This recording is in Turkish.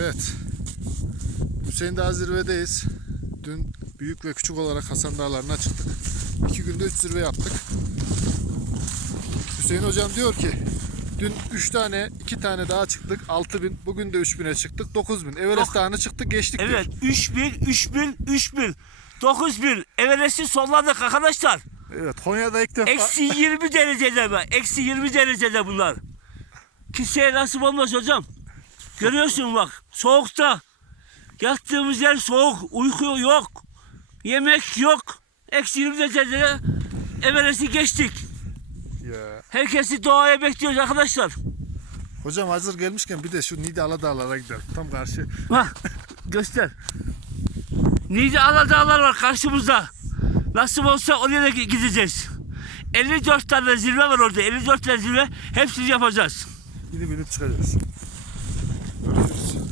Evet. Hüseyin Dağı zirvedeyiz. Dün büyük ve küçük olarak Hasan Dağları'na çıktık. İki günde üç zirve yaptık. Hüseyin hocam diyor ki dün 3 tane, 2 tane daha çıktık. 6000. Bugün de 3000'e çıktık. 9000. Everest Dok- Dağı'nı çıktık geçtik Evet diyor. 3000, 3000, 3000. 9000. Everest'i sonladık arkadaşlar. Evet Konya'da ilk defa. Eksi 20 derecede mi? Eksi 20 derecede bunlar. Kimseye nasip olmaz hocam. Görüyorsun bak soğukta. Yattığımız yer soğuk. Uyku yok. Yemek yok. Eksi 20 derecede Everest'i geçtik. Ya. Herkesi doğaya bekliyoruz arkadaşlar. Hocam hazır gelmişken bir de şu Nidi Aladağlar'a gidelim. Tam karşı. Bak göster. Nice Aladağlar var karşımızda. Nasıl olsa oraya da gideceğiz. 54 tane zirve var orada. 54 tane zirve hepsini yapacağız. Binip binip çıkacağız.